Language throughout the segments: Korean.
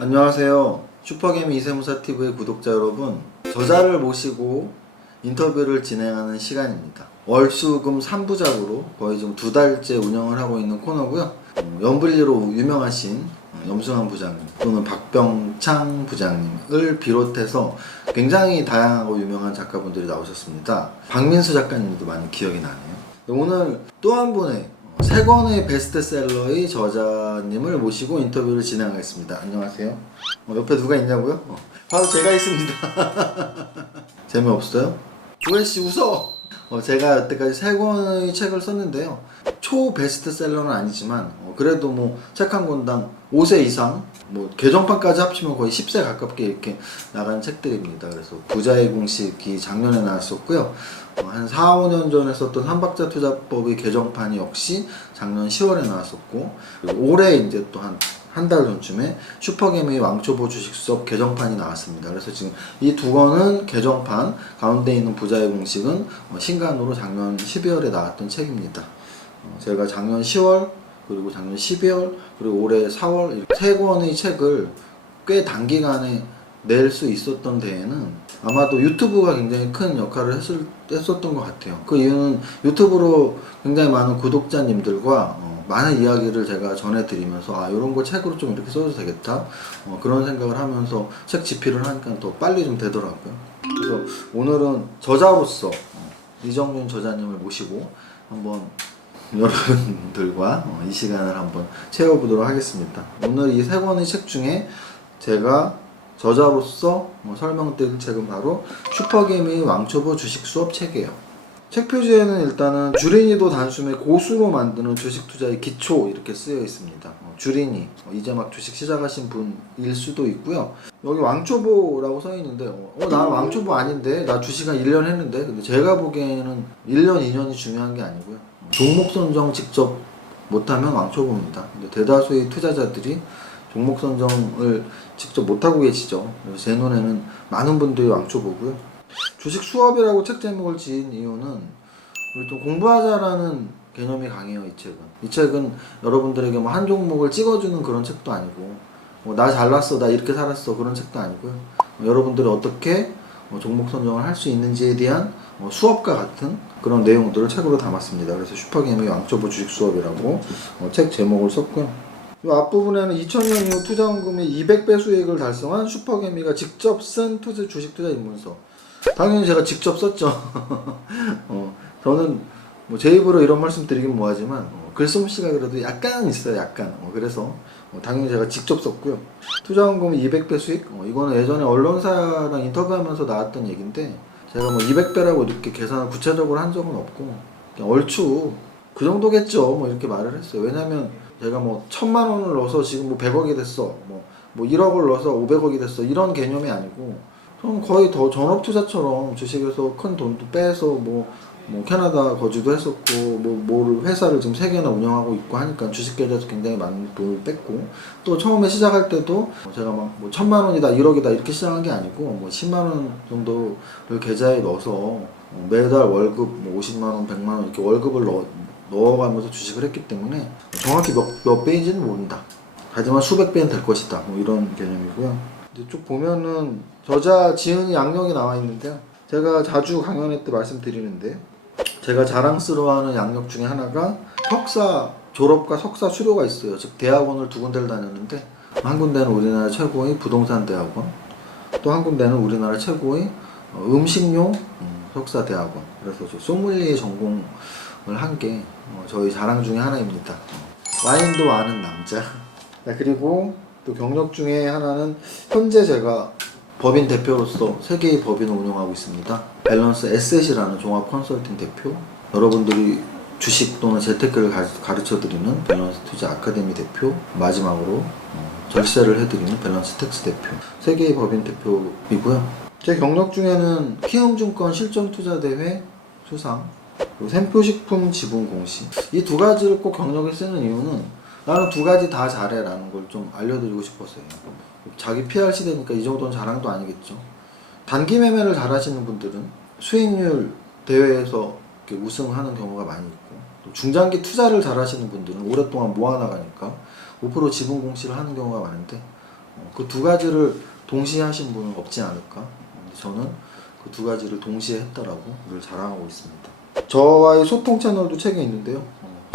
안녕하세요. 슈퍼게임 이세무사TV의 구독자 여러분, 저자를 모시고 인터뷰를 진행하는 시간입니다. 월수금 3부작으로 거의 좀 2달째 운영을 하고 있는 코너고요. 염블리로 유명하신 염승환 부장님 또는 박병창 부장님을 비롯해서 굉장히 다양하고 유명한 작가분들이 나오셨습니다. 박민수 작가님도 많이 기억이 나네요. 오늘 또 한 분의 3권의 베스트셀러의 저자님을 모시고 인터뷰를 진행하겠습니다. 안녕하세요. 옆에 누가 있냐고요? 바로 제가 있습니다. 재미없어요? 조회씨 웃어! 제가 여태까지 3권의 책을 썼는데요. 초 베스트셀러는 아니지만 그래도 뭐 책 한 권당 5세 이상, 뭐 개정판까지 합치면 거의 10세 가깝게 이렇게 나간 책들입니다. 그래서 부자의 공식이 작년에 나왔었고요. 한 4, 5년 전에 썼던 삼박자 투자법의 개정판이 역시 작년 10월에 나왔었고, 그리고 올해 이제 또 한 달 전쯤에 슈퍼게임의 왕초보 주식 수업 개정판이 나왔습니다. 그래서 지금 이 2권은 개정판, 가운데 있는 부자의 공식은 신간으로 작년 12월에 나왔던 책입니다. 제가 작년 10월, 그리고 작년 12월, 그리고 올해 4월 이렇게 3권의 책을 꽤 단기간에 낼 수 있었던 데에는 아마도 유튜브가 굉장히 큰 역할을 했었던 것 같아요. 그 이유는 유튜브로 굉장히 많은 구독자님들과 많은 이야기를 제가 전해드리면서 이런 거 책으로 좀 이렇게 써도 되겠다, 그런 생각을 하면서 책 집필을 하니까 더 빨리 좀 되더라고요. 그래서 오늘은 저자로서 이정윤 저자님을 모시고 한번 여러분들과 이 시간을 한번 채워보도록 하겠습니다. 오늘 이 3권의 책 중에 제가 저자로서 설명드릴 책은 바로 슈퍼게임의 왕초보 주식 수업 책이에요. 책 표지에는 일단은 주린이도 단숨에 고수로 만드는 주식 투자의 기초 이렇게 쓰여 있습니다. 주린이, 이제 막 주식 시작하신 분일 수도 있고요. 여기 왕초보라고 써 있는데 나 왕초보 아닌데, 나 주식 한 1년 했는데. 근데 제가 보기에는 1년, 2년이 중요한 게 아니고요. 종목 선정 직접 못하면 왕초보입니다. 근데 대다수의 투자자들이 종목 선정을 직접 못하고 계시죠. 그래서 제 눈에는 많은 분들이 왕초보고요. 주식 수업이라고 책 제목을 지은 이유는 우리 좀 공부하자라는 개념이 강해요. 이 책은 여러분들에게 뭐 한 종목을 찍어주는 그런 책도 아니고, 나 잘났어, 나 이렇게 살았어, 그런 책도 아니고요. 여러분들이 어떻게 종목 선정을 할 수 있는지에 대한 수업과 같은 그런 내용들을 책으로 담았습니다. 그래서 슈퍼게임의 왕초보 주식 수업이라고 책 제목을 썼고요. 이 앞부분에는 2000년 이후 투자원금의 200배 수익을 달성한 슈퍼개미가 직접 쓴 주식 투자 입문서. 당연히 제가 직접 썼죠. 저는 뭐 제 입으로 이런 말씀 드리긴 뭐하지만 글솜씨가 그래도 약간 있어요. 약간. 그래서 당연히 제가 직접 썼고요. 투자원금 200배 수익? 이거는 예전에 언론사랑 인터뷰하면서 나왔던 얘기인데, 제가 뭐 200배라고 이렇게 계산을 구체적으로 한 적은 없고 그냥 얼추 그 정도겠죠, 뭐 이렇게 말을 했어요. 왜냐면 제가 뭐 1000만 원을 넣어서 지금 뭐 100억이 됐어, 뭐 1억을 넣어서 500억이 됐어, 이런 개념이 아니고, 저는 거의 더 전업 투자처럼 주식에서 큰 돈도 빼서 뭐 캐나다 거주도 했었고, 뭐 회사를 지금 3개나 운영하고 있고 하니까 주식 계좌에서 굉장히 많은 돈을 뺐고, 또 처음에 시작할 때도 제가 막 뭐 1000만 원이다, 1억이다 이렇게 시작한 게 아니고, 뭐 10만 원 정도를 계좌에 넣어서 매달 월급 뭐 50만 원, 100만 원 이렇게 월급을 넣어가면서 주식을 했기 때문에 정확히 몇 배인지는 모른다. 하지만 수백 배는 될 것이다. 뭐 이런 개념이고요. 쭉 보면은 저자 지은이 양력이 나와 있는데요. 제가 자주 강연회 때 말씀드리는데, 제가 자랑스러워하는 양력 중에 하나가 석사 졸업과 석사 수료가 있어요. 즉 대학원을 2군데를 다녔는데, 한 군데는 우리나라 최고의 부동산 대학원, 또 한 군데는 우리나라 최고의 음식료 석사 대학원. 그래서 저 소믈리에 전공을 한 게 저희 자랑 중에 하나입니다. 와인도 아는 남자. 그리고 또 경력 중에 하나는 현재 제가 법인 대표로서 3개의 법인을 운영하고 있습니다. 밸런스 에셋이라는 종합 컨설팅 대표, 여러분들이 주식 또는 재테크를 가르쳐드리는 밸런스 투자 아카데미 대표, 마지막으로 절세를 해드리는 밸런스 텍스 대표, 3개의 법인 대표이고요. 제 경력 중에는 키움증권 실전투자대회 수상, 그리고 샘표식품 지분 공시, 이 2가지를 꼭 경력에 쓰는 이유는 나는 2가지 다 잘해 라는 걸 좀 알려드리고 싶었어요. 자기 PR 시대니까 이 정도는 자랑도 아니겠죠. 단기 매매를 잘 하시는 분들은 수익률 대회에서 우승하는 경우가 많이 있고, 또 중장기 투자를 잘 하시는 분들은 오랫동안 모아나가니까 5% 지분 공시를 하는 경우가 많은데, 그 두 가지를 동시에 하신 분은 없지 않을까. 저는 그 두 가지를 동시에 했다라고 늘 자랑하고 있습니다. 저와의 소통 채널도 책에 있는데요.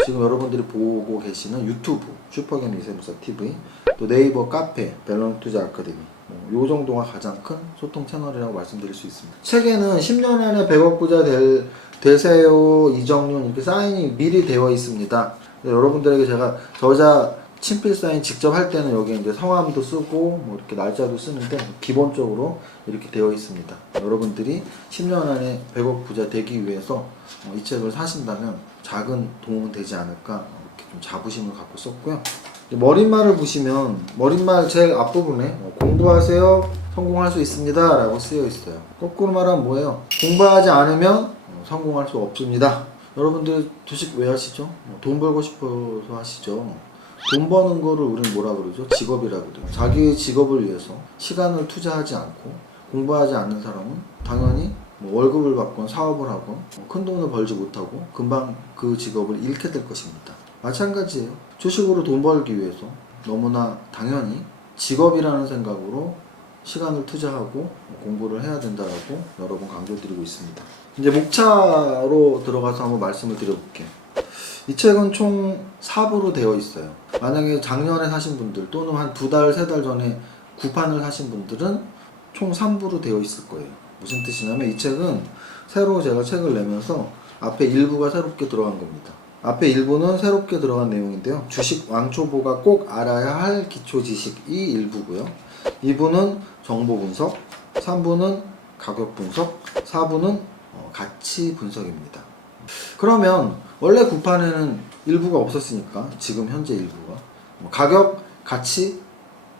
지금 여러분들이 보고 계시는 유튜브 슈퍼게임 미세무사 TV, 또 네이버 카페 밸런스 투자 아카데미, 요 정도가 가장 큰 소통 채널이라고 말씀드릴 수 있습니다. 책에는 10년 안에 100억 부자 되세요 이정윤 이렇게 사인이 미리 되어 있습니다. 여러분들에게 제가 저자 친필 사인 직접 할 때는 여기 이제 성함도 쓰고 뭐 이렇게 날짜도 쓰는데 기본적으로 이렇게 되어 있습니다. 여러분들이 10년 안에 100억 부자 되기 위해서 이 책을 사신다면 작은 도움은 되지 않을까 이렇게 좀 자부심을 갖고 썼고요. 머릿말을 보시면 머릿말 제일 앞부분에 공부하세요 성공할 수 있습니다 라고 쓰여 있어요. 거꾸로 말하면 뭐예요? 공부하지 않으면 성공할 수 없습니다. 여러분들 주식 왜 하시죠? 돈 벌고 싶어서 하시죠. 돈 버는 거를 우리는 뭐라 그러죠? 직업이라 그래요. 자기의 직업을 위해서 시간을 투자하지 않고 공부하지 않는 사람은 당연히 월급을 받건 사업을 하건 큰 돈을 벌지 못하고 금방 그 직업을 잃게 될 것입니다. 마찬가지예요. 주식으로 돈 벌기 위해서 너무나 당연히 직업이라는 생각으로 시간을 투자하고 공부를 해야 된다라고 여러 번 강조드리고 있습니다. 이제 목차로 들어가서 한번 말씀을 드려볼게요. 이 책은 총 4부로 되어 있어요. 만약에 작년에 사신 분들 또는 한 2달, 3달 전에 구판을 사신 분들은 총 3부로 되어 있을 거예요. 무슨 뜻이냐면 이 책은 새로 제가 책을 내면서 앞에 1부가 새롭게 들어간 겁니다. 앞에 1부는 새롭게 들어간 내용인데요. 주식 왕초보가 꼭 알아야 할 기초 지식이 1부고요. 2부는 정보 분석, 3부는 가격 분석, 4부는 가치 분석입니다. 그러면 원래 구판에는 1부가 없었으니까 지금 현재 1부가 가격, 가치,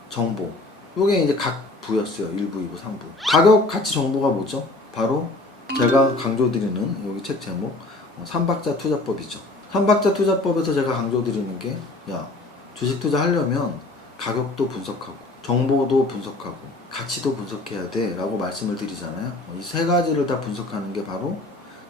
정보 요게 이제 각 부였어요. 1부, 2부, 3부. 가격, 가치, 정보가 뭐죠? 바로 제가 강조드리는 여기 책 제목 3박자 투자법이죠. 3박자 투자법에서 제가 강조드리는 게 주식 투자하려면 가격도 분석하고 정보도 분석하고 가치도 분석해야 돼 라고 말씀을 드리잖아요. 이 세 가지를 다 분석하는 게 바로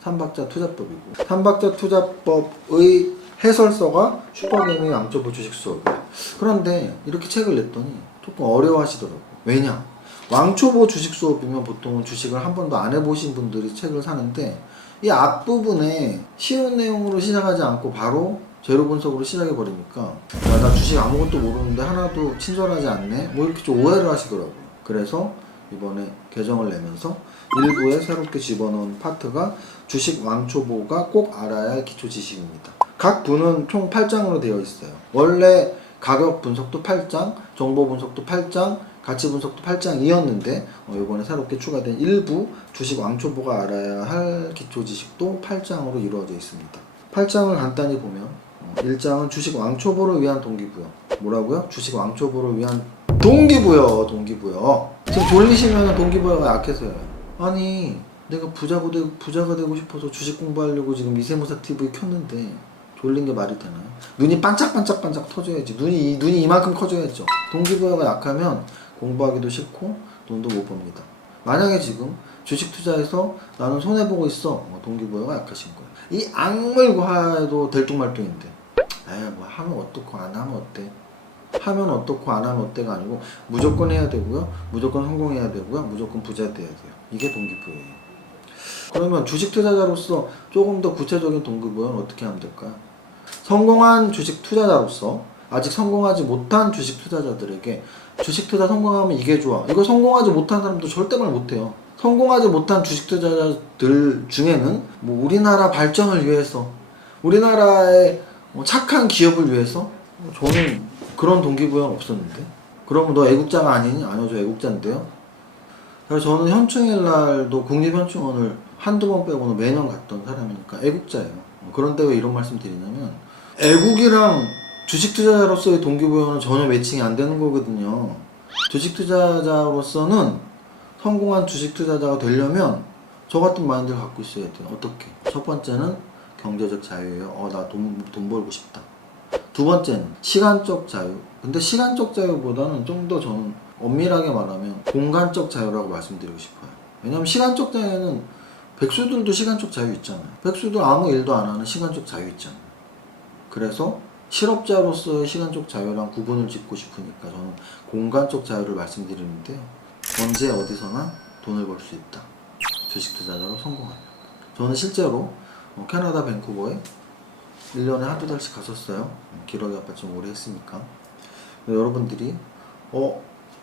3박자 투자법이고 3박자 투자법의 해설서가 슈퍼게임의 왕초보 주식 수업이에요. 그런데 이렇게 책을 냈더니 조금 어려워하시더라고요. 왜냐? 왕초보 주식 수업이면 보통은 주식을 한 번도 안 해보신 분들이 책을 사는데 이 앞부분에 쉬운 내용으로 시작하지 않고 바로 재료 분석으로 시작해버리니까 나 주식 아무것도 모르는데 하나도 친절하지 않네? 뭐 이렇게 좀 오해를 하시더라고요. 그래서 이번에 개정을 내면서 일부에 새롭게 집어넣은 파트가 주식 왕초보가 꼭 알아야 할 기초 지식입니다. 각 부는 총 8장으로 되어 있어요. 원래 가격 분석도 8장, 정보 분석도 8장, 가치 분석도 8장이었는데 이번에 새롭게 추가된 일부 주식 왕초보가 알아야 할 기초 지식도 8장으로 이루어져 있습니다. 8장을 간단히 보면 1장은 주식 왕초보를 위한 동기부여. 뭐라고요? 주식 왕초보를 위한 동기부여. 지금 졸리시면 동기부여가 약해서요. 아니 내가 부자가 되고 싶어서 주식 공부하려고 지금 미세무사 TV 켰는데 졸린 게 말이 되나요? 눈이 반짝반짝 터져야지. 눈이 이만큼 커져야죠. 동기부여가 약하면 공부하기도 싫고 돈도 못 법니다. 만약에 지금 주식 투자해서 나는 손해보고 있어. 동기부여가 약하신 거예요. 이 악물고해도 들뚱말뚱인데 뭐 하면 어떻고 안 하면 어때? 하면 어떻고 안 하면 어때가 아니고 무조건 해야 되고요. 무조건 성공해야 되고요. 무조건 부자 돼야 돼요. 이게 동기부여예요. 그러면 주식 투자자로서 조금 더 구체적인 동기부여는 어떻게 하면 될까요? 성공한 주식 투자자로서 아직 성공하지 못한 주식 투자자들에게 주식 투자 성공하면 이게 좋아. 이거 성공하지 못한 사람도 절대 말 못해요. 성공하지 못한 주식 투자자들 중에는 뭐 우리나라 발전을 위해서 우리나라의 착한 기업을 위해서 저는 그런 동기부여는 없었는데 그러면 너 애국자가 아니니? 아니요 저 애국자인데요. 그래서 저는 현충일날도 국립현충원을 한두 번 빼고는 매년 갔던 사람이니까 애국자예요. 그런데 왜 이런 말씀 드리냐면 애국이랑 주식 투자자로서의 동기부여는 전혀 매칭이 안 되는 거거든요. 주식 투자자로서는 성공한 주식 투자자가 되려면 저 같은 마인드를 갖고 있어야 돼요. 어떻게? 첫 번째는 경제적 자유예요. 나 돈 벌고 싶다. 두 번째는 시간적 자유. 근데 시간적 자유보다는 좀 더 저는 엄밀하게 말하면 공간적 자유라고 말씀드리고 싶어요. 왜냐면 시간적 자유는 백수들도 시간적 자유 있잖아요. 백수들 아무 일도 안 하는 시간적 자유 있잖아요. 그래서 실업자로서의 시간적 자유랑 구분을 짓고 싶으니까 저는 공간적 자유를 말씀드리는데요. 언제 어디서나 돈을 벌 수 있다. 주식 투자자로 성공하면. 저는 실제로 캐나다 밴쿠버에 1년에 한두 달씩 갔었어요. 기러기 아빠 좀 오래 했으니까. 여러분들이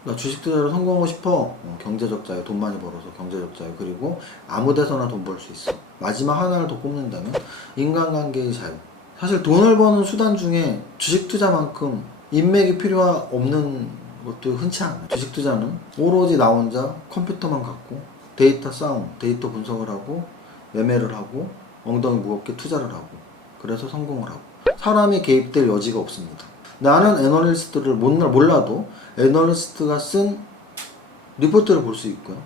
나 주식 투자로 성공하고 싶어. 경제적 자유, 돈 많이 벌어서 경제적 자유, 그리고 아무 데서나 돈 벌 수 있어. 마지막 하나를 더 꼽는다면 인간관계의 자유. 사실 돈을 버는 수단 중에 주식 투자만큼 인맥이 필요 없는 것도 흔치 않아요. 주식 투자는 오로지 나 혼자 컴퓨터만 갖고 데이터 싸움, 데이터 분석을 하고 매매를 하고 엉덩이 무겁게 투자를 하고 그래서 성공을 하고 사람이 개입될 여지가 없습니다. 나는 애널리스트를 몰라도 애널리스트가 쓴 리포트를 볼 수 있고요.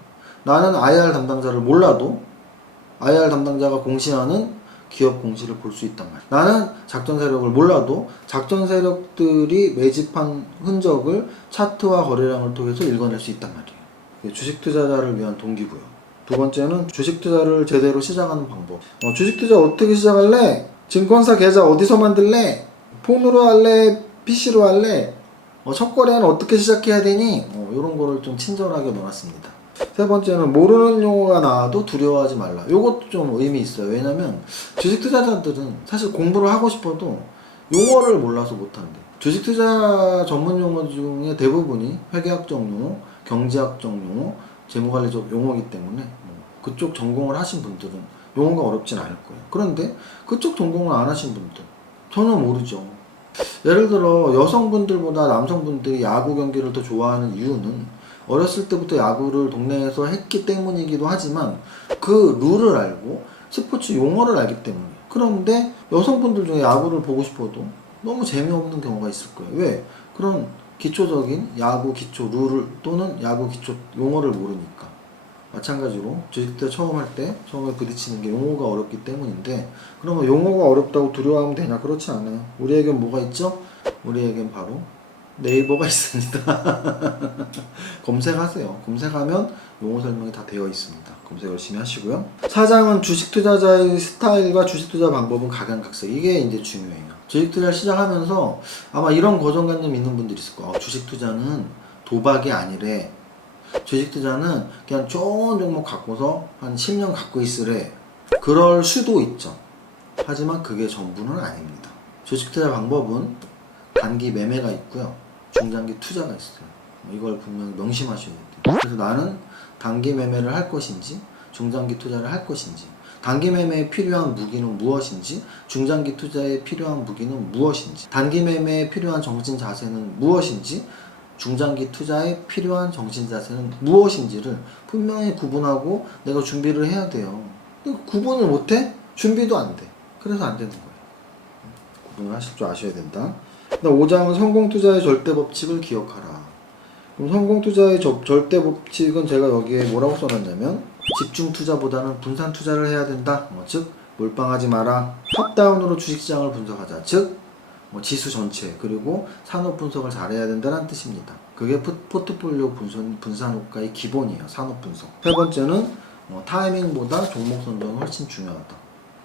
나는 IR 담당자를 몰라도 IR 담당자가 공시하는 기업 공시를 볼 수 있단 말이에요. 나는 작전 세력을 몰라도 작전 세력들이 매집한 흔적을 차트와 거래량을 통해서 읽어낼 수 있단 말이에요. 주식 투자자를 위한 동기부여. 두 번째는 주식 투자를 제대로 시작하는 방법. 주식 투자 어떻게 시작할래? 증권사 계좌 어디서 만들래? 폰으로 할래? PC로 할래? 첫 거래는 어떻게 시작해야 되니? 이런 거를 좀 친절하게 넣어놨습니다. 세 번째는 모르는 용어가 나와도 두려워하지 말라. 요것도 좀 의미 있어요. 왜냐면 주식 투자자들은 사실 공부를 하고 싶어도 용어를 몰라서 못한대. 주식 투자 전문 용어 중에 대부분이 회계학적 용어, 경제학적 용어, 재무관리적 용어이기 때문에 그쪽 전공을 하신 분들은 용어가 어렵진 않을 거예요. 그런데 그쪽 전공을 안 하신 분들 전혀 모르죠. 예를 들어 여성분들보다 남성분들이 야구 경기를 더 좋아하는 이유는 어렸을 때부터 야구를 동네에서 했기 때문이기도 하지만 그 룰을 알고 스포츠 용어를 알기 때문이에요. 그런데 여성분들 중에 야구를 보고 싶어도 너무 재미없는 경우가 있을 거예요. 왜? 그런 기초적인 야구 기초 룰을 또는 야구 기초 용어를 모르니까. 마찬가지로 주식 투자 처음 할 때 처음에 부딪히는 게 용어가 어렵기 때문인데, 그러면 용어가 어렵다고 두려워하면 되냐? 그렇지 않아요. 우리에겐 뭐가 있죠? 우리에겐 바로 네이버가 있습니다. 검색하세요. 검색하면 용어 설명이 다 되어 있습니다. 검색 열심히 하시고요. 사장은 주식 투자자의 스타일과 주식 투자 방법은 각양각색. 이게 이제 중요해요. 주식 투자를 시작하면서 아마 이런 고정관념 있는 분들이 있을 거예요. 주식 투자는 도박이 아니래. 주식 투자는 그냥 좋은 종목 갖고서 한 10년 갖고 있으래. 그럴 수도 있죠. 하지만 그게 전부는 아닙니다. 주식 투자 방법은 단기 매매가 있고요. 중장기 투자가 있어요. 이걸 분명히 명심하셔야 돼요. 그래서 나는 단기 매매를 할 것인지 중장기 투자를 할 것인지, 단기 매매에 필요한 무기는 무엇인지 중장기 투자에 필요한 무기는 무엇인지, 단기 매매에 필요한 정신 자세는 무엇인지 중장기 투자에 필요한 정신 자세는 무엇인지를 분명히 구분하고 내가 준비를 해야 돼요. 근데 구분을 못해? 준비도 안 돼. 그래서 안 되는 거예요. 구분을 하실 줄 아셔야 된다. 5장은 성공투자의 절대법칙을 기억하라. 그럼 성공투자의 절대법칙은 제가 여기에 뭐라고 써놨냐면, 집중투자보다는 분산투자를 해야 된다. 즉 몰빵하지 마라. 탑다운으로 주식시장을 분석하자. 즉 지수 전체 그리고 산업 분석을 잘해야 된다는 뜻입니다. 그게 포트폴리오 분산 효과의 기본이에요. 산업 분석. 세 번째는 타이밍보다 종목 선정이 훨씬 중요하다.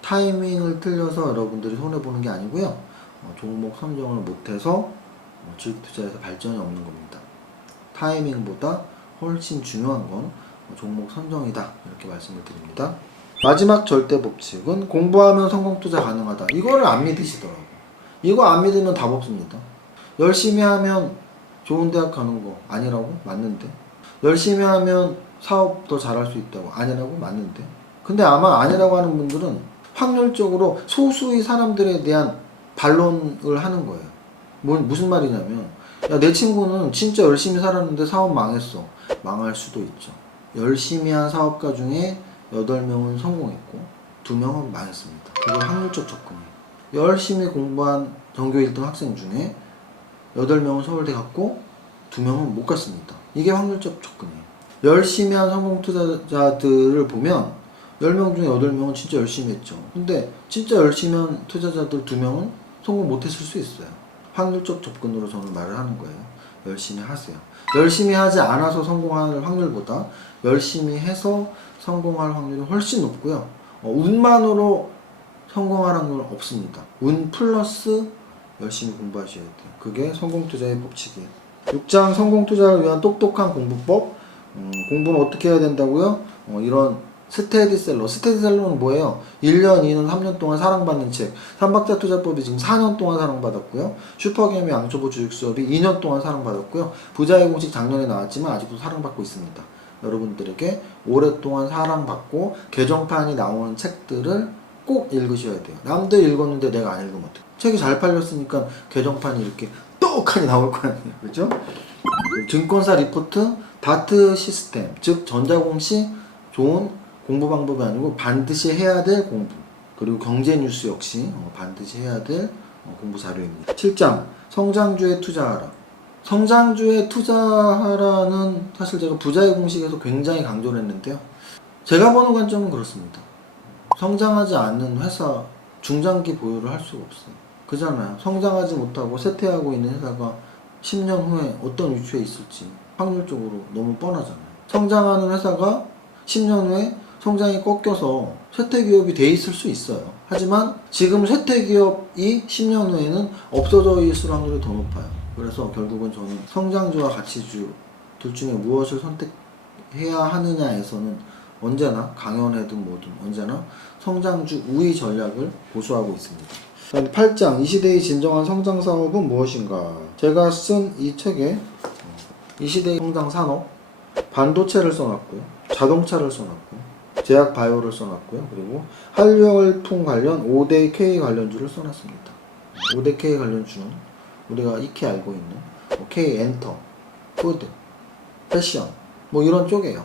타이밍을 틀려서 여러분들이 손해보는 게 아니고요. 종목 선정을 못해서 주식 투자에서 발전이 없는 겁니다. 타이밍보다 훨씬 중요한 건 종목 선정이다. 이렇게 말씀을 드립니다. 마지막 절대 법칙은 공부하면 성공 투자 가능하다. 이거를 안 믿으시더라고요. 이거 안 믿으면 답 없습니다. 열심히 하면 좋은 대학 가는 거 아니라고? 맞는데. 열심히 하면 사업 더 잘할 수 있다고? 아니라고? 맞는데. 근데 아마 아니라고 하는 분들은 확률적으로 소수의 사람들에 대한 반론을 하는 거예요. 무슨 말이냐면, 야, 내 친구는 진짜 열심히 살았는데 사업 망했어. 망할 수도 있죠. 열심히 한 사업가 중에 8명은 성공했고 2명은 망했습니다. 그게 확률적 접근이에요. 열심히 공부한 전교 1등 학생 중에 8명은 서울대 갔고 2명은 못 갔습니다. 이게 확률적 접근이에요. 열심히 한 성공 투자자들을 보면 10명 중에 8명은 진짜 열심히 했죠. 근데 진짜 열심히 한 투자자들 2명은 성공 못했을 수 있어요. 확률적 접근으로 저는 말을 하는 거예요. 열심히 하세요. 열심히 하지 않아서 성공할 확률보다 열심히 해서 성공할 확률이 훨씬 높고요. 운만으로 성공할 확률은 없습니다. 운 플러스 열심히 공부하셔야 돼요. 그게 성공투자의 법칙이에요. 6장 성공투자를 위한 똑똑한 공부법. 공부는 어떻게 해야 된다고요? 이런 스테디셀러. 스테디셀러는 뭐예요? 1년, 2년, 3년 동안 사랑받는 책. 삼박자 투자법이 지금 4년 동안 사랑받았고요. 슈퍼개미 양초보 주식 수업이 2년 동안 사랑받았고요. 부자의 공식 작년에 나왔지만 아직도 사랑받고 있습니다. 여러분들에게 오랫동안 사랑받고 개정판이 나오는 책들을 꼭 읽으셔야 돼요. 남들 읽었는데 내가 안 읽으면 어떡해. 책이 잘 팔렸으니까 개정판이 이렇게 떡하니 나올 거 아니에요. 그죠? 증권사 리포트, 다트 시스템, 즉 전자공시 좋은 공부 방법이 아니고 반드시 해야 될 공부. 그리고 경제 뉴스 역시 반드시 해야 될 공부 자료입니다. 7장 성장주에 투자하라. 성장주에 투자하라는 사실 제가 부자의 공식에서 굉장히 강조를 했는데요. 제가 보는 관점은 그렇습니다. 성장하지 않는 회사 중장기 보유를 할 수가 없어요. 그잖아요. 성장하지 못하고 쇠퇴하고 있는 회사가 10년 후에 어떤 위치에 있을지 확률적으로 너무 뻔하잖아요. 성장하는 회사가 10년 후에 성장이 꺾여서 쇠퇴기업이 돼 있을 수 있어요. 하지만 지금 쇠퇴기업이 10년 후에는 없어져 있을 확률이 더 높아요. 그래서 결국은 저는 성장주와 가치주 둘 중에 무엇을 선택해야 하느냐에서는 언제나 강연회든 뭐든 언제나 성장주 우위 전략을 고수하고 있습니다. 8장 이 시대의 진정한 성장 사업은 무엇인가? 제가 쓴 이 책에 이 시대의 성장 산업 반도체를 써놨고요. 자동차를 써놨고요. 제약 바이오를 써놨고요. 그리고 한류열풍 관련 5대 K 관련주를 써놨습니다. 5대 K 관련주는 우리가 익히 알고 있는 K 엔터, 푸드, 패션 뭐 이런 쪽이에요.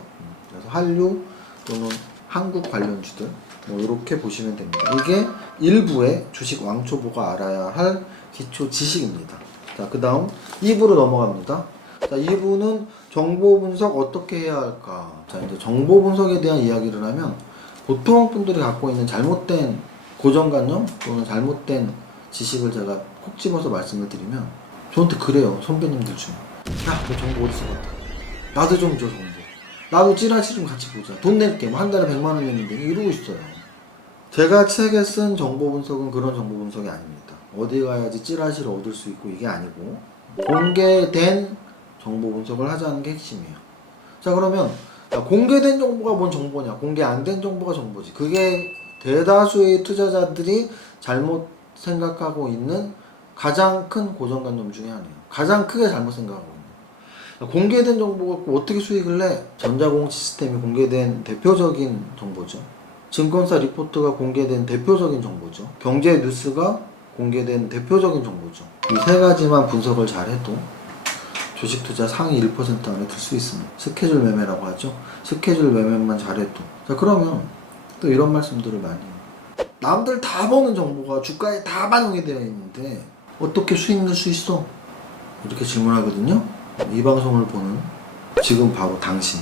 그래서 한류 또는 한국 관련주들 뭐 이렇게 보시면 됩니다. 이게 일부의 주식 왕초보가 알아야 할 기초 지식입니다. 자, 그 다음 2부로 넘어갑니다. 자, 2부는 정보 분석 어떻게 해야 할까? 자, 이제 정보 분석에 대한 이야기를 하면 보통 분들이 갖고 있는 잘못된 고정관념 또는 잘못된 지식을 제가 콕 집어서 말씀을 드리면 저한테 그래요. 선배님들 중에. 야, 너 정보 어디서 봤다? 나도 좀 줘, 정보. 나도 찌라시 좀 같이 보자. 돈 낼게. 뭐 한 달에 100만 원 냈는데 이러고 있어요. 제가 책에 쓴 정보 분석은 그런 정보 분석이 아닙니다. 어디 가야지 찌라시를 얻을 수 있고 이게 아니고 공개된 정보 분석을 하자는 게 핵심이에요. 자, 그러면 공개된 정보가 뭔 정보냐? 공개 안 된 정보가 정보지. 그게 대다수의 투자자들이 잘못 생각하고 있는 가장 큰 고정관념 중에 하나예요. 가장 크게 잘못 생각하고 있는. 공개된 정보 갖고 어떻게 수익을 내? 전자공시 시스템이 공개된 대표적인 정보죠. 증권사 리포트가 공개된 대표적인 정보죠. 경제 뉴스가 공개된 대표적인 정보죠. 이 세 가지만 분석을 잘해도 주식 투자 상위 1% 안에 들 수 있습니다. 스케줄 매매라고 하죠. 스케줄 매매만 잘해도. 자, 그러면 또 이런 말씀들을 많이 해요. 남들 다 보는 정보가 주가에 다 반영이 되어 있는데 어떻게 수익 낼 수 있어? 이렇게 질문하거든요. 이 방송을 보는 지금 바로 당신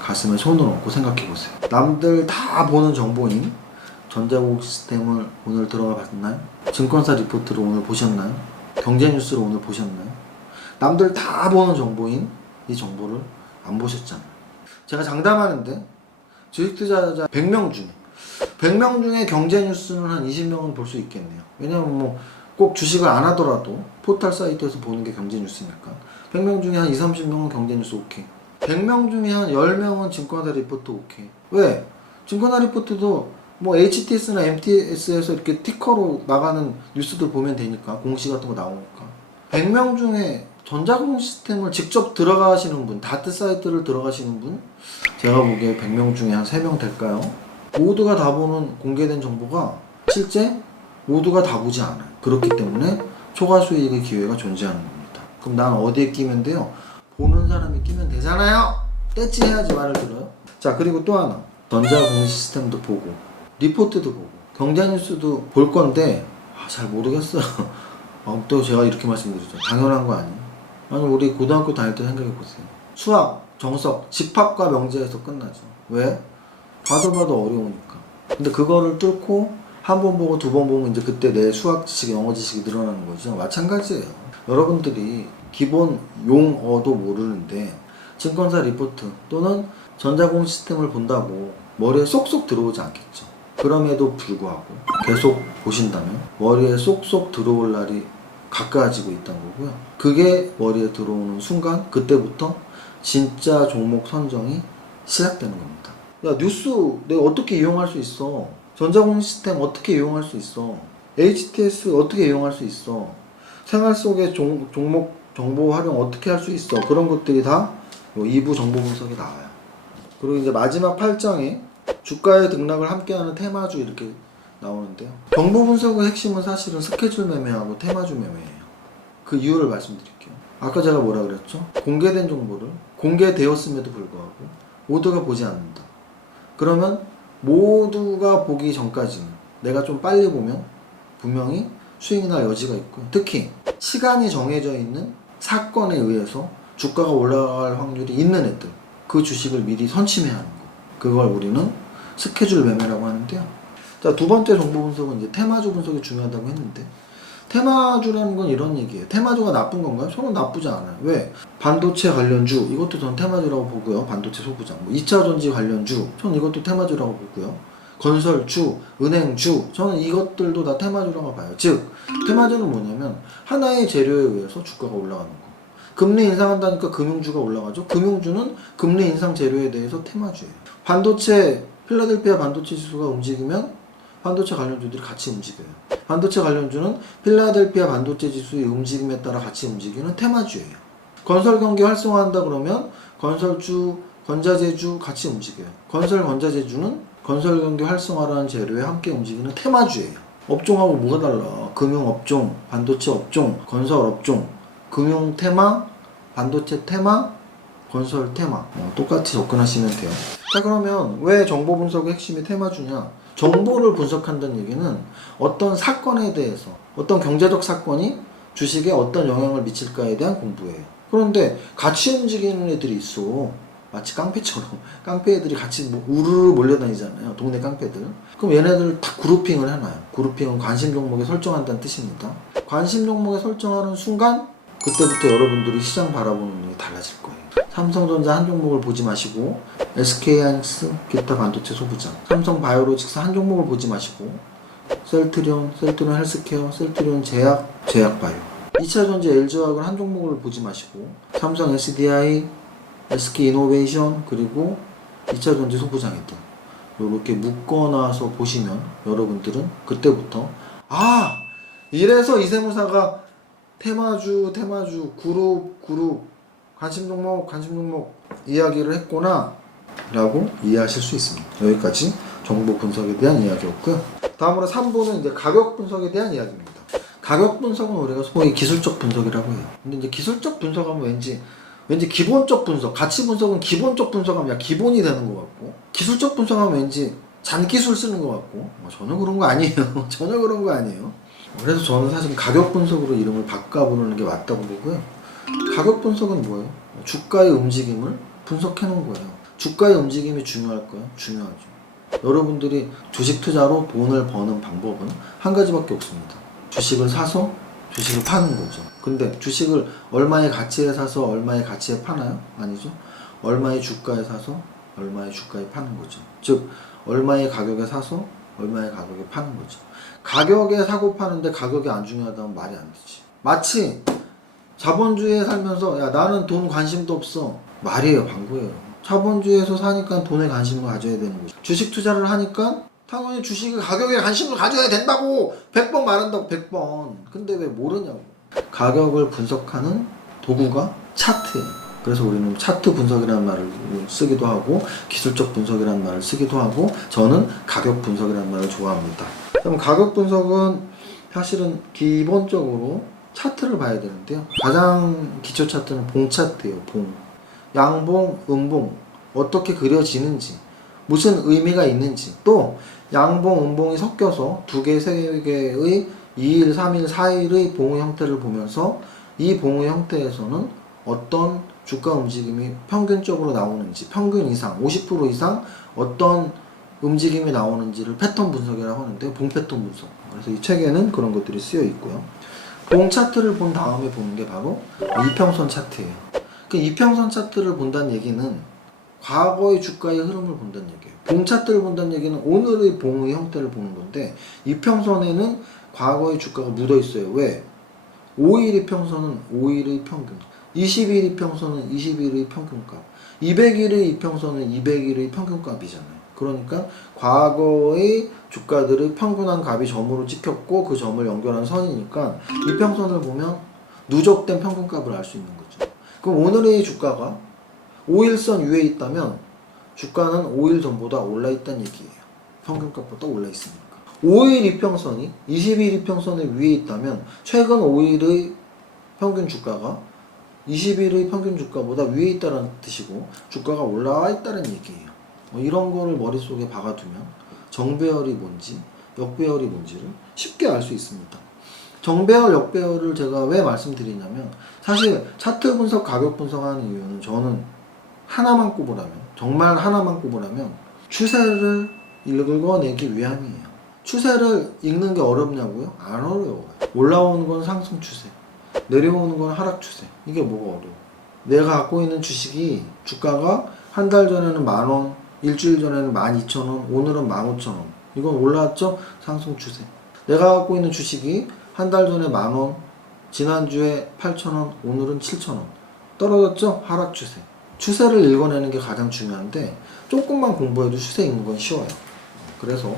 가슴에 손을 얹고 생각해 보세요. 남들 다 보는 정보인 전자공시 시스템을 오늘 들어가 봤나요? 증권사 리포트를 오늘 보셨나요? 경제뉴스를 오늘 보셨나요? 남들 다 보는 정보인 이 정보를 안 보셨잖아요. 제가 장담하는데 주식 투자자 100명 중에 경제뉴스는 한 20명은 볼 수 있겠네요. 왜냐면 뭐 꼭 주식을 안 하더라도 포털 사이트에서 보는 게 경제뉴스니까 100명 중에 한 20, 30명은 경제뉴스 오케이. 100명 중에 한 10명은 증권사 리포트 오케이. 왜? 증권사 리포트도 뭐 HTS나 MTS에서 이렇게 티커로 나가는 뉴스들 보면 되니까 공시 같은 거 나오니까 100명 중에 전자공시 시스템을 직접 들어가시는 분, 다트 사이트를 들어가시는 분 제가 보기에 100명 중에 한 3명 될까요? 모두가 다 보는 공개된 정보가 실제 모두가 다 보지 않아요. 그렇기 때문에 초과 수익의 기회가 존재하는 겁니다. 그럼 난 어디에 끼면 돼요? 보는 사람이 끼면 되잖아요. 떼찌 해야지 말을 들어요. 자, 그리고 또 하나 전자공시 시스템도 보고 리포트도 보고 경제뉴스도 볼 건데 잘 모르겠어요. 또 제가 이렇게 말씀드리죠. 당연한 거 아니에요? 아니, 우리 고등학교 다닐 때 생각해 보세요. 수학, 정석, 집합과 명제에서 끝나죠. 왜? 봐도 어려우니까. 근데 그거를 뚫고 한 번 보고 두 번 보면 이제 그때 내 수학 지식, 영어 지식이 늘어나는 거죠. 마찬가지예요. 여러분들이 기본 용어도 모르는데 증권사 리포트 또는 전자공시 시스템을 본다고 머리에 쏙쏙 들어오지 않겠죠. 그럼에도 불구하고 계속 보신다면 머리에 쏙쏙 들어올 날이 가까워지고 있다는 거고요. 그게 머리에 들어오는 순간 그때부터 진짜 종목 선정이 시작되는 겁니다. 야, 뉴스 내가 어떻게 이용할 수 있어? 전자공인 시스템 어떻게 이용할 수 있어? HTS 어떻게 이용할 수 있어? 생활 속의 종목 정보 활용 어떻게 할 수 있어? 그런 것들이 다 2부 정보 분석에 나와요. 그리고 이제 마지막 8장에 주가의 등락을 함께하는 테마주 이렇게 나오는데요. 정보 분석의 핵심은 사실은 스케줄 매매하고 테마주 매매예요. 그 이유를 말씀드릴게요. 아까 제가 뭐라 그랬죠? 공개된 정보를 공개되었음에도 불구하고 모두가 보지 않는다. 그러면 모두가 보기 전까지는 내가 좀 빨리 보면 분명히 수익이 날 여지가 있고요. 특히 시간이 정해져 있는 사건에 의해서 주가가 올라갈 확률이 있는 애들, 그 주식을 미리 선침해야 하는 거. 그걸 우리는 스케줄 매매라고 하는데요. 자, 두 번째 정보 분석은 이제 테마주 분석이 중요하다고 했는데, 테마주라는 건 이런 얘기예요. 테마주가 나쁜 건가요? 저는 나쁘지 않아요. 왜? 반도체 관련주, 이것도 저는 테마주라고 보고요. 반도체 소부장. 2차전지 관련주, 저는 이것도 테마주라고 보고요. 건설주, 은행주, 저는 이것들도 다 테마주라고 봐요. 즉, 테마주는 뭐냐면 하나의 재료에 의해서 주가가 올라가는 거. 금리 인상한다니까 금융주가 올라가죠. 금융주는 금리 인상 재료에 대해서 테마주예요. 반도체, 필라델피아 반도체 지수가 움직이면 반도체 관련주들이 같이 움직여요. 반도체 관련주는 필라델피아 반도체 지수의 움직임에 따라 같이 움직이는 테마주예요. 건설 경기 활성화한다 그러면 건설주, 건자재주 같이 움직여요. 건설 건자재주는 건설 경기 활성화라는 재료에 함께 움직이는 테마주예요. 업종하고 뭐가 달라? 금융업종, 반도체 업종, 건설 업종, 금융 테마, 반도체 테마, 건설 테마. 똑같이 접근하시면 돼요. 자, 그러면 왜 정보 분석의 핵심이 테마주냐? 정보를 분석한다는 얘기는 어떤 사건에 대해서, 어떤 경제적 사건이 주식에 어떤 영향을 미칠까에 대한 공부예요. 그런데 같이 움직이는 애들이 있어. 마치 깡패처럼. 깡패 애들이 같이 우르르 몰려다니잖아요. 동네 깡패들. 그럼 얘네들을 다 그룹핑을 해놔요. 그룹핑은 관심 종목에 설정한다는 뜻입니다. 관심 종목에 설정하는 순간 그때부터 여러분들이 시장 바라보는 눈이 달라질 거예요. 삼성전자 한 종목을 보지 마시고 SK하이닉스 기타 반도체 소부장, 삼성바이오로직스 한 종목을 보지 마시고 셀트리온 헬스케어, 셀트리온 제약바이오, 2차전지 LG화학을 한 종목을 보지 마시고 삼성 SDI, SK이노베이션, 그리고 2차전지 소부장이든 이렇게 묶어놔서 보시면 여러분들은 그때부터 이래서 이세무사가 테마주, 그룹, 관심 종목 이야기를 했구나 라고 이해하실 수 있습니다. 여기까지 정보 분석에 대한 이야기였고요. 다음으로 3부는 이제 가격 분석에 대한 이야기입니다. 가격 분석은 우리가 소위 기술적 분석이라고 해요. 근데 이제 기술적 분석하면 왠지 기본적 분석, 가치 분석은 기본적 분석하면 기본이 되는 것 같고, 기술적 분석하면 왠지 잔기술 쓰는 것 같고, 전혀 그런 거 아니에요. 전혀 그런 거 아니에요. 그래서 저는 사실 가격 분석으로 이름을 바꿔 부르는 게 맞다고 보고요. 가격 분석은 뭐예요? 주가의 움직임을 분석해 놓은 거예요. 주가의 움직임이 중요할까요? 중요하죠. 여러분들이 주식 투자로 돈을 버는 방법은 한 가지밖에 없습니다. 주식을 사서 주식을 파는 거죠. 근데 주식을 얼마의 가치에 사서 얼마의 가치에 파나요? 아니죠. 얼마의 주가에 사서 얼마의 주가에 파는 거죠. 즉 얼마의 가격에 사서 얼마의 가격에 파는 거죠. 가격에 사고 파는데 가격이 안 중요하다면 말이 안 되지. 마치 자본주의에 살면서 나는 돈 관심도 없어. 말이에요, 방구예요. 자본주의에서 사니까 돈에 관심을 가져야 되는 거죠. 주식 투자를 하니까 당연히 주식의 가격에 관심을 가져야 된다고 100번 말한다고 100번. 근데 왜 모르냐고. 가격을 분석하는 도구가 차트예요. 그래서 우리는 차트 분석이라는 말을 쓰기도 하고 기술적 분석이라는 말을 쓰기도 하고 저는 가격 분석이라는 말을 좋아합니다. 그럼 가격 분석은 사실은 기본적으로 차트를 봐야 되는데요. 가장 기초 차트는 봉 차트예요. 봉. 양봉, 음봉 어떻게 그려지는지, 무슨 의미가 있는지, 또 양봉, 음봉이 섞여서 2개, 3개의 2일, 3일, 4일의 봉의 형태를 보면서 이 봉의 형태에서는 어떤 주가 움직임이 평균적으로 나오는지, 평균 이상, 50% 이상 어떤 움직임이 나오는지를 패턴 분석이라고 하는데, 봉 패턴 분석. 그래서 이 책에는 그런 것들이 쓰여 있고요. 봉 차트를 본 다음에 보는 게 바로 이평선 차트예요. 그 이평선 차트를 본다는 얘기는 과거의 주가의 흐름을 본다는 얘기예요. 봉 차트를 본다는 얘기는 오늘의 봉의 형태를 보는 건데, 이평선에는 과거의 주가가 묻어 있어요. 왜? 5일 이평선은 5일의 평균, 20일 이평선은 20일의 평균값, 200일의 이평선은 200일의 평균값이잖아요. 그러니까 과거의 주가들의 평균한 값이 점으로 찍혔고 그 점을 연결한 선이니까 이평선을 보면 누적된 평균값을 알 수 있는 거죠. 그럼 오늘의 주가가 5일선 위에 있다면 주가는 5일 전보다 올라 있다는 얘기예요. 평균값보다 올라 있으니까. 5일 이평선이 20일 이평선의 위에 있다면 최근 5일의 평균 주가가 20일의 평균 주가보다 위에 있다는 뜻이고 주가가 올라와 있다는 얘기예요. 이런 거를 머릿속에 박아두면 정배열이 뭔지 역배열이 뭔지를 쉽게 알 수 있습니다. 정배열, 역배열을 제가 왜 말씀드리냐면 사실 차트 분석, 가격 분석하는 이유는 저는 하나만 꼽으라면, 정말 하나만 꼽으라면 추세를 읽어내기 위함이에요. 추세를 읽는 게 어렵냐고요? 안 어려워요. 올라오는 건 상승 추세, 내려오는 건 하락 추세. 이게 뭐가 어려워? 내가 갖고 있는 주식이 주가가 한 달 전에는 10,000원, 일주일 전에는 12,000원, 오늘은 15,000원. 이건 올라왔죠? 상승 추세. 내가 갖고 있는 주식이 한 달 전에 10,000원, 지난주에 8,000원, 오늘은 7,000원. 떨어졌죠? 하락 추세. 추세를 읽어내는 게 가장 중요한데 조금만 공부해도 추세 읽는 건 쉬워요. 그래서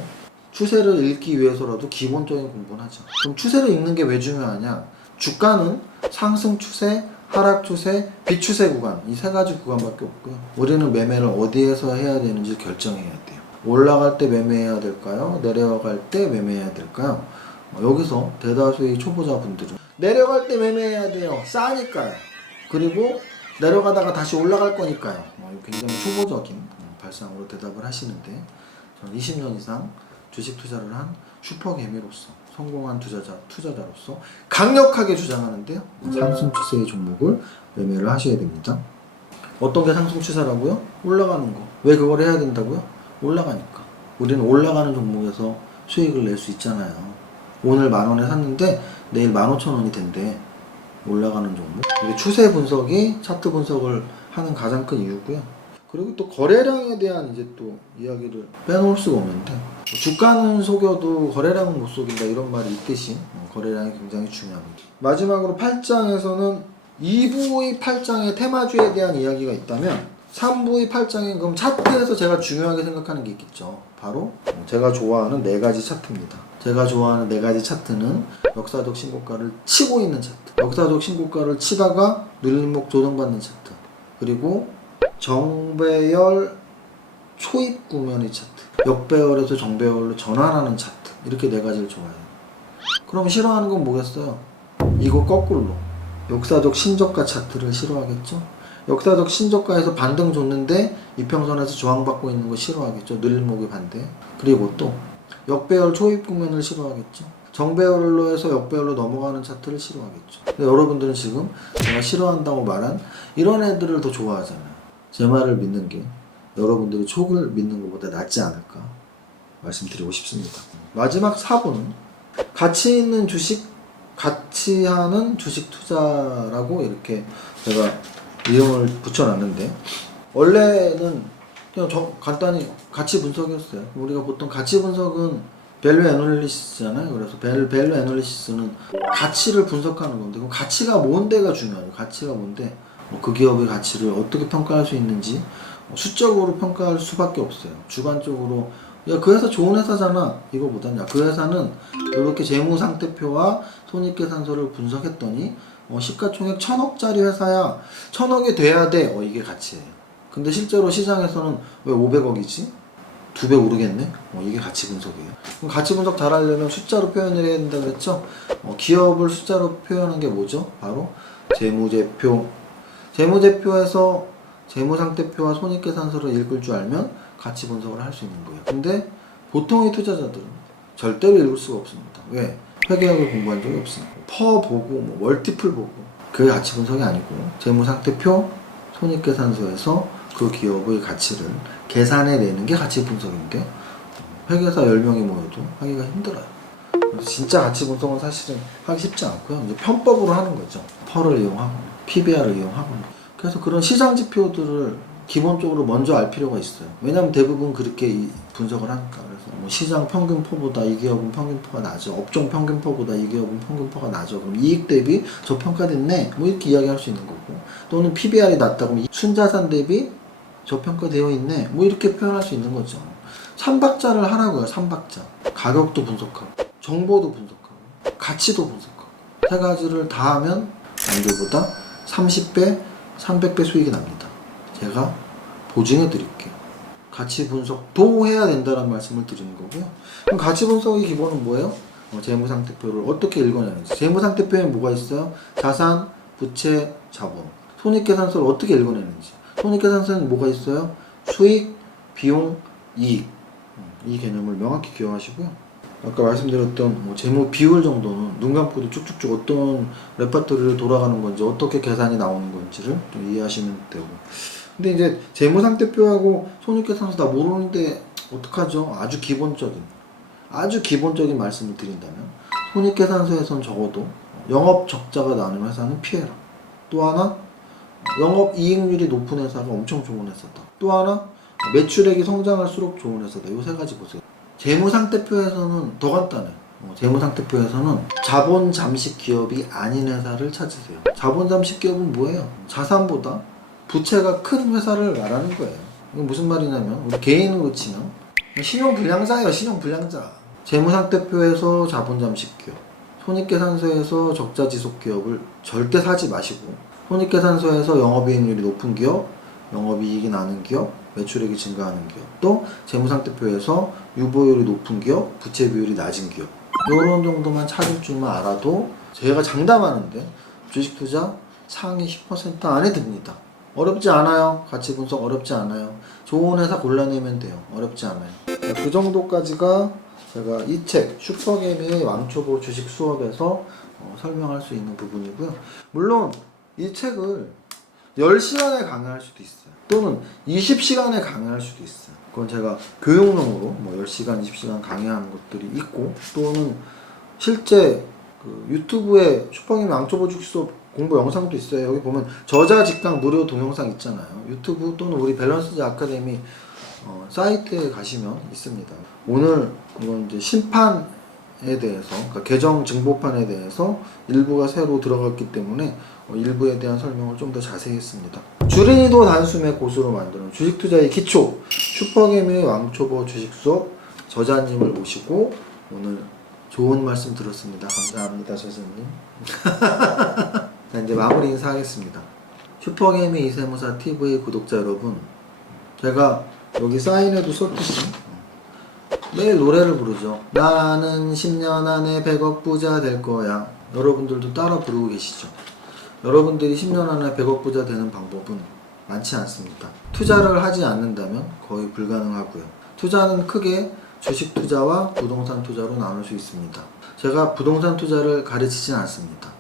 추세를 읽기 위해서라도 기본적인 공부는 하죠. 그럼 추세를 읽는 게 왜 중요하냐? 주가는 상승 추세, 하락 추세, 비추세 구간, 이 세 가지 구간밖에 없고요. 우리는 매매를 어디에서 해야 되는지 결정해야 돼요. 올라갈 때 매매해야 될까요? 내려갈 때 매매해야 될까요? 여기서 대다수의 초보자분들은 내려갈 때 매매해야 돼요. 싸니까요. 그리고 내려가다가 다시 올라갈 거니까요. 굉장히 초보적인 발상으로 대답을 하시는데 저는 20년 이상 주식 투자를 한 슈퍼개미로서 성공한 투자자로서 강력하게 주장하는데요. 상승 추세의 종목을 매매를 하셔야 됩니다. 어떤 게 상승 추세라고요? 올라가는 거. 왜 그걸 해야 된다고요? 올라가니까. 우리는 올라가는 종목에서 수익을 낼 수 있잖아요. 오늘 10,000원에 샀는데 내일 15,000원이 된대. 올라가는 종목. 이게 추세 분석이 차트 분석을 하는 가장 큰 이유고요. 그리고 또 거래량에 대한 이제 또 이야기를 빼놓을 수가 없는데 주가는 속여도 거래량은 못 속인다 이런 말이 있듯이 거래량이 굉장히 중요합니다. 마지막으로 8장에서는 2부의 8장의 테마주에 대한 이야기가 있다면 3부의 8장에 그럼 차트에서 제가 중요하게 생각하는 게 있겠죠. 바로 제가 좋아하는 4가지 차트입니다. 제가 좋아하는 4가지 차트는 역사적 신고가를 치고 있는 차트, 역사적 신고가를 치다가 눌림목 조정받는 차트, 그리고 정배열 초입 구면의 차트, 역배열에서 정배열로 전환하는 차트, 이렇게 4가지를 좋아해요. 그럼 싫어하는 건 뭐겠어요? 이거 거꾸로 역사적 신저가 차트를 싫어하겠죠? 역사적 신저가에서 반등 줬는데 이평선에서 저항받고 있는 거 싫어하겠죠? 눌림목의 반대. 그리고 또 역배열 초입 구면을 싫어하겠죠? 정배열로 해서 역배열로 넘어가는 차트를 싫어하겠죠? 근데 여러분들은 지금 제가 싫어한다고 말한 이런 애들을 더 좋아하잖아요. 제 말을 믿는 게 여러분들이 촉을 믿는 것보다 낫지 않을까 말씀드리고 싶습니다. 마지막 4부는 가치 있는 주식, 가치 하는 주식 투자라고 이렇게 제가 이름을 붙여놨는데 원래는 그냥 간단히 가치 분석이었어요. 우리가 보통 가치 분석은 밸류 애널리시스잖아요. 그래서 밸류 애널리시스는 가치를 분석하는 건데 그럼 가치가 뭔데가 중요해요. 가치가 뭔데 그 기업의 가치를 어떻게 평가할 수 있는지 수적으로 평가할 수밖에 없어요. 주관적으로 야 그 회사 좋은 회사잖아 이거보다는 야 그 회사는 이렇게 재무상태표와 손익계산서를 분석했더니 시가총액 1,000억짜리 회사야. 1,000억이 돼야 돼. 이게 가치예요. 근데 실제로 시장에서는 왜 500억이지? 2배 오르겠네? 이게 가치 분석이에요. 그럼 가치 분석 잘 하려면 숫자로 표현을 해야 된다고 했죠? 기업을 숫자로 표현한 게 뭐죠? 바로 재무제표. 재무제표에서 재무상태표와 손익계산서를 읽을 줄 알면 가치 분석을 할 수 있는 거예요. 근데 보통의 투자자들은 절대로 읽을 수가 없습니다. 왜? 회계학을 공부한 적이 없으니까. 퍼 보고 멀티플 보고 그게 가치 분석이 아니고 재무상태표, 손익계산서에서 그 기업의 가치를 계산해내는 게 가치 분석인데 회계사 10명이 모여도 하기가 힘들어요. 그래서 진짜 가치 분석은 사실은 하기 쉽지 않고요. 이제 편법으로 하는 거죠. 퍼를 이용하고 PBR을 이용하고 그래서 그런 시장 지표들을 기본적으로 먼저 알 필요가 있어요. 왜냐하면 대부분 그렇게 분석을 하니까. 그래서 뭐 시장 평균포보다 이 기업은 평균포가 낮아, 업종 평균포보다 이 기업은 평균포가 낮아, 그럼 이익 대비 저평가됐네, 뭐 이렇게 이야기할 수 있는 거고, 또는 PBR이 낮다고 순자산 대비 저평가되어 있네, 뭐 이렇게 표현할 수 있는 거죠. 3박자를 하라고요. 3박자. 가격도 분석하고, 정보도 분석하고, 가치도 분석하고, 세 가지를 다 하면 남들보다 30배, 300배 수익이 납니다. 제가 보증해 드릴게요. 가치 분석도 해야 된다는 말씀을 드리는 거고요. 그럼 가치 분석의 기본은 뭐예요? 재무상태표를 어떻게 읽어내는지. 재무상태표에 뭐가 있어요? 자산, 부채, 자본. 손익계산서를 어떻게 읽어내는지. 손익계산서에는 뭐가 있어요? 수익, 비용, 이익. 이 개념을 명확히 기억하시고요. 아까 말씀드렸던 재무 비율 정도는 눈 감고도 쭉쭉쭉 어떤 레퍼토리로 돌아가는 건지, 어떻게 계산이 나오는 건지를 좀 이해하시면 되고. 근데 이제 재무상태표하고 손익계산서 다 모르는데 어떡하죠? 아주 기본적인 말씀을 드린다면, 손익계산서에선 적어도 영업 적자가 나는 회사는 피해라. 또 하나, 영업 이익률이 높은 회사가 엄청 좋은 회사다. 또 하나, 매출액이 성장할수록 좋은 회사다. 이 세 가지 보세요. 재무상태표에서는 더 간단해. 재무상태표에서는 자본 잠식 기업이 아닌 회사를 찾으세요. 자본 잠식 기업은 뭐예요? 자산보다 부채가 큰 회사를 말하는 거예요. 이건 무슨 말이냐면, 우리 개인으로 치면 신용불량자예요. 신용불량자. 재무상태표에서 자본 잠식 기업, 손익계산서에서 적자지속 기업을 절대 사지 마시고, 손익계산서에서 영업이익률이 높은 기업, 영업이익이 나는 기업, 매출액이 증가하는 기업, 또 재무상태표에서 유보율이 높은 기업, 부채 비율이 낮은 기업, 이런 정도만 찾을 줄만 알아도 제가 장담하는데 주식 투자 상위 10% 안에 듭니다. 어렵지 않아요. 가치 분석 어렵지 않아요. 좋은 회사 골라내면 돼요. 어렵지 않아요. 그 정도까지가 제가 이 책 슈퍼개미의 왕초보 주식 수업에서 설명할 수 있는 부분이고요. 물론 이 책을 10시간에 강의할 수도 있어요. 또는 20시간에 강의할 수도 있어요. 그건 제가 교육용으로 10시간, 20시간 강의하는 것들이 있고, 또는 실제 유튜브에 슈퍼개미 왕초보 주식 수업 공부 영상도 있어요. 여기 보면 저자 직강 무료 동영상 있잖아요. 유튜브 또는 우리 밸런스즈 아카데미 사이트에 가시면 있습니다. 오늘 이건 이제 심판에 대해서, 그러니까 계정 증보판에 대해서 일부가 새로 들어갔기 때문에 일부에 대한 설명을 좀 더 자세히 했습니다. 주린이도 단숨에 고수로 만드는 주식 투자의 기초, 슈퍼개미의 왕초보 주식 수업 저자님을 모시고 오늘 좋은 말씀 들었습니다. 감사합니다, 저자님. 자, 이제 마무리 인사하겠습니다. 슈퍼개미 이세무사 TV 구독자 여러분, 제가 여기 사인에도 썼듯이 매일 노래를 부르죠. 나는 10년 안에 100억 부자 될 거야. 여러분들도 따라 부르고 계시죠. 여러분들이 10년 안에 100억 부자 되는 방법은 많지 않습니다. 투자를 하지 않는다면 거의 불가능하고요. 투자는 크게 주식 투자와 부동산 투자로 나눌 수 있습니다. 제가 부동산 투자를 가르치진 않습니다.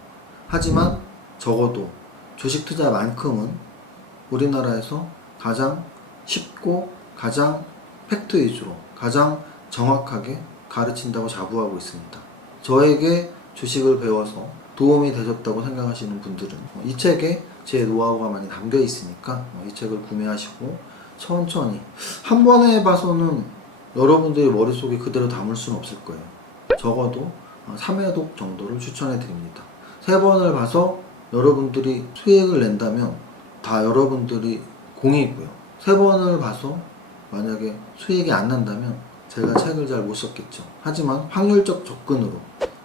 하지만 적어도 주식 투자만큼은 우리나라에서 가장 쉽고 가장 팩트 위주로 가장 정확하게 가르친다고 자부하고 있습니다. 저에게 주식을 배워서 도움이 되셨다고 생각하시는 분들은 이 책에 제 노하우가 많이 담겨 있으니까 이 책을 구매하시고 천천히, 한 번에 봐서는 여러분들의 머릿속에 그대로 담을 수는 없을 거예요. 적어도 3회독 정도를 추천해 드립니다. 3번을 봐서 여러분들이 수익을 낸다면 다 여러분들이 공이고요. 3번을 봐서 만약에 수익이 안 난다면 제가 책을 잘 못 썼겠죠. 하지만 확률적 접근으로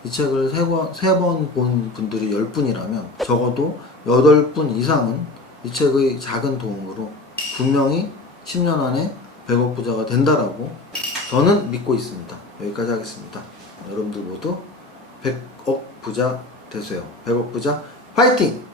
이 책을 3번 본 분들이 10분이라면 적어도 8분 이상은 이 책의 작은 도움으로 분명히 10년 안에 100억 부자가 된다라고 저는 믿고 있습니다. 여기까지 하겠습니다. 여러분들 모두 100억 부자 되세요. 100억 부자 파이팅!